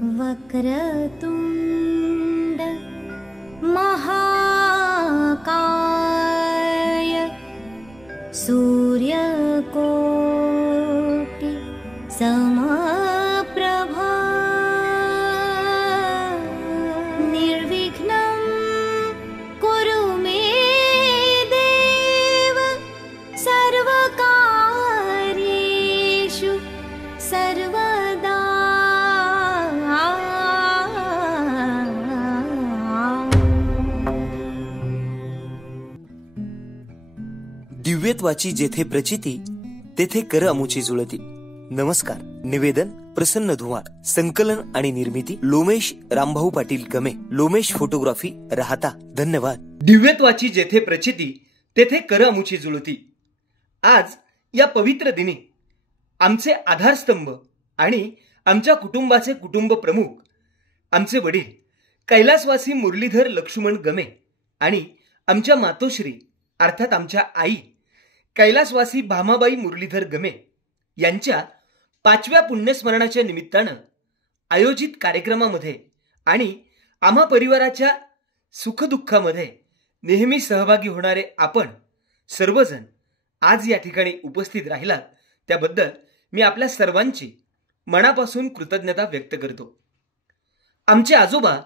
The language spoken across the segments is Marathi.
वक्रतुंड महाकाय सूर्यकोटि समप्रभा निर्विघ्नं कुरु मे देव सर्वकार्येषु सर्वदा। दिव्यत्वाची जेथे प्रचिती तेथे कर अमुची जुळती। नमस्कार। निवेदन प्रसन्न धुमाळ, संकलन आणि निर्मिती लोमेश रामभाऊ पाटील गमे, लोमेश फोटोग्राफी राहता। धन्यवाद। दिव्यत्वाची जेथे प्रचिती तेथे कर अमुची जुळती। आज या पवित्र दिनी आमचे आधारस्तंभ आणि आमच्या कुटुंबाचे कुटुंब प्रमुख आमचे वडील कैलासवासी मुरलीधर लक्ष्मण गमे आणि आमच्या मातोश्री अर्थात आमच्या आई कैलासवासी भामाबाई मुरलीधर गमे यांच्या 5व्या पुण्यस्मरणाच्या निमित्तानं आयोजित कार्यक्रमामध्ये आणि आम्हा परिवाराच्या सुखदुःखामध्ये नेहमी सहभागी होणारे आपण सर्वजण आज या ठिकाणी उपस्थित राहिलात त्याबद्दल मी आपल्या सर्वांची मनापासून कृतज्ञता व्यक्त करतो। आमचे आजोबा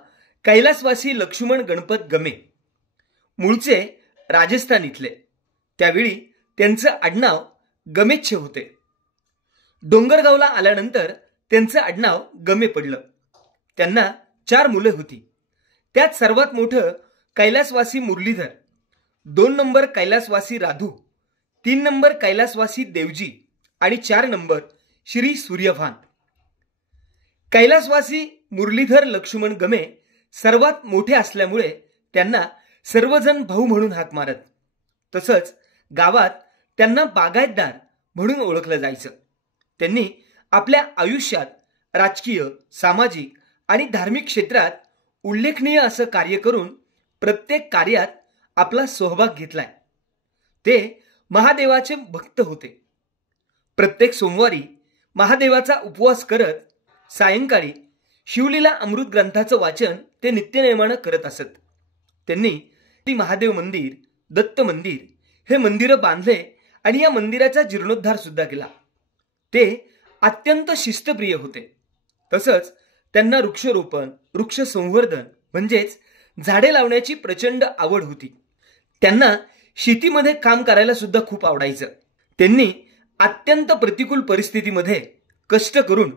कैलासवासी लक्ष्मण गणपत गमे मूळचे राजस्थान इथले, त्यावेळी त्यांचं आडनाव गमेच्छे होते। डोंगरगावला आल्यानंतर त्यांचं आडनाव गमे पडलं। त्यांना 4 मुले होती, त्यात सर्वात मोठं कैलासवासी मुरलीधर, 2 नंबर कैलासवासी राधू, 3 नंबर कैलासवासी देवजी आणि 4 नंबर श्री सूर्यभान। कैलासवासी मुरलीधर लक्ष्मण गमे सर्वात मोठे असल्यामुळे त्यांना सर्वजण भाऊ म्हणून हाक मारत। तसंच गावात त्यांना बागायतदार म्हणून ओळखलं जायचं। त्यांनी आपल्या आयुष्यात राजकीय, सामाजिक आणि धार्मिक क्षेत्रात उल्लेखनीय असं कार्य करून प्रत्येक कार्यात आपला सहभाग घेतलाय। ते महादेवाचे भक्त होते। प्रत्येक सोमवारी महादेवाचा उपवास करत सायंकाळी शिवलीला अमृत ग्रंथाचं वाचन ते नित्यनेमानं करत असत। त्यांनी महादेव मंदिर, दत्त मंदिर हे मंदिरं बांधले आणि या मंदिराचा जीर्णोद्धार सुद्धा केला। ते अत्यंत शिस्तप्रिय होते। तसंच त्यांना वृक्षरोपण, वृक्ष संवर्धन म्हणजेच झाडे लावण्याची प्रचंड आवड होती। त्यांना शेतीमध्ये काम करायला सुद्धा खूप आवडायचं। त्यांनी अत्यंत प्रतिकूल परिस्थितीमध्ये कष्ट करून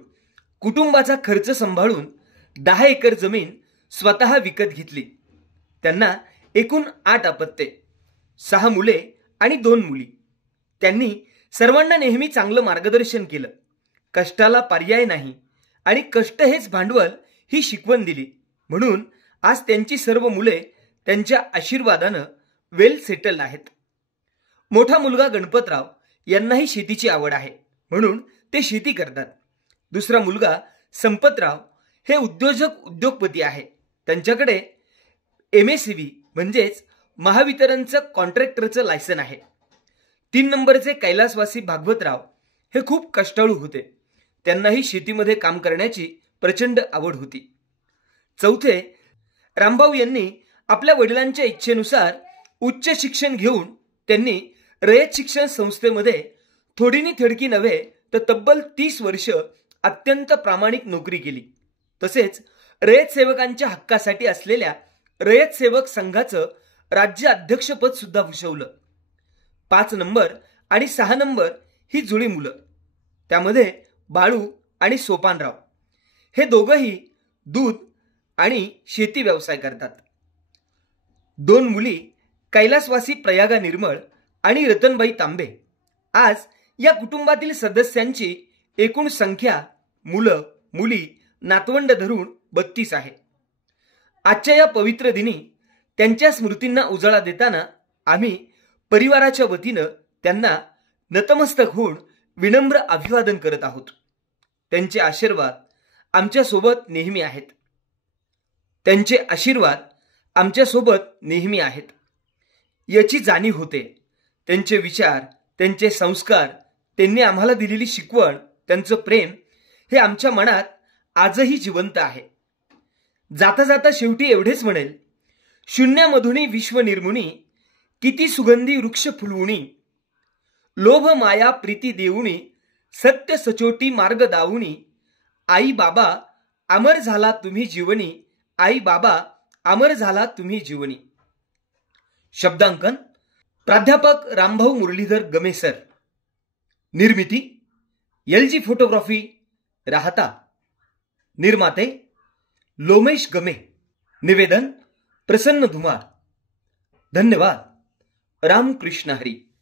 कुटुंबाचा खर्च सांभाळून 10 एकर जमीन स्वतः विकत घेतली। त्यांना एकूण 8 अपत्ये, 6 मुले आणि 2 मुली। त्यांनी सर्वांना नेहमी चांगलं मार्गदर्शन केलं। कष्टाला पर्याय नाही आणि कष्ट हेच भांडवल ही शिकवण दिली, म्हणून आज त्यांची सर्व मुले त्यांच्या आशीर्वादानं वेल सेटल आहेत। मोठा मुलगा गणपतराव यांनाही शेतीची आवड आहे, म्हणून ते शेती करतात। दुसरा मुलगा संपतराव हे उद्योगपती आहे। त्यांच्याकडे MSCB म्हणजेच महावितरणचं कॉन्ट्रॅक्टरचं लायसन आहे। 3 नंबरचे कैलासवासी भागवतराव हे खूप कष्टाळू होते। त्यांनाही शेतीमध्ये काम करण्याची प्रचंड आवड होती। चौथे रामभाऊ यांनी आपल्या वडिलांच्या इच्छेनुसार उच्च शिक्षण घेऊन त्यांनी रयत शिक्षण संस्थेमध्ये थोडीनी थडकी नव्हे तर तब्बल 30 वर्ष अत्यंत प्रामाणिक नोकरी केली। तसेच रयत सेवकांच्या हक्कासाठी असलेल्या रयत सेवक संघाचं राज्य अध्यक्षपद सुद्धा भूषवलं। 5 नंबर आणि 6 नंबर ही जुळी मुलं, त्यामध्ये बाळू आणि सोपानराव हे दोघंही दूध आणि शेती व्यवसाय करतात। 2 मुली कैलासवासी प्रयागा निर्मळ आणि रतनबाई तांबे। आज या कुटुंबातील सदस्यांची एकूण संख्या मुलं, मुली, नातवंड धरून 32 आहे। आजच्या या पवित्र दिनी त्यांच्या स्मृतींना उजाळा देताना आम्ही परिवाराच्या वतीनं त्यांना नतमस्तक होऊन विनम्र अभिवादन करत आहोत। त्यांचे आशीर्वाद आमच्या सोबत नेहमी आहेत। त्यांचे आशीर्वाद आमच्या सोबत नेहमी आहेत याची जाणीव होते। त्यांचे विचार, त्यांचे संस्कार, त्यांनी आम्हाला दिलेली शिकवण, त्यांचं प्रेम हे आमच्या मनात आजही जिवंत आहे. जाता जाता शेवटी एवढेच म्हणेल, शून्यामधुनी विश्व निर्मुनी, किती सुगंधी वृक्ष फुलवुनी, लोभ माया प्रीती देऊनी, सत्य सचोटी मार्ग दावुनी, आई बाबा अमर झाला तुम्ही जीवनी, आई बाबा अमर झाला तुम्ही जीवनी. शब्दांकन प्राध्यापक रामभाऊ मुरलीधर गमे सर. निर्मिती LG फोटोग्राफी राहता. निर्माते लोमेश गमे. निवेदन प्रसन्न धुमाळ. धन्यवाद. रामकृष्ण हरी.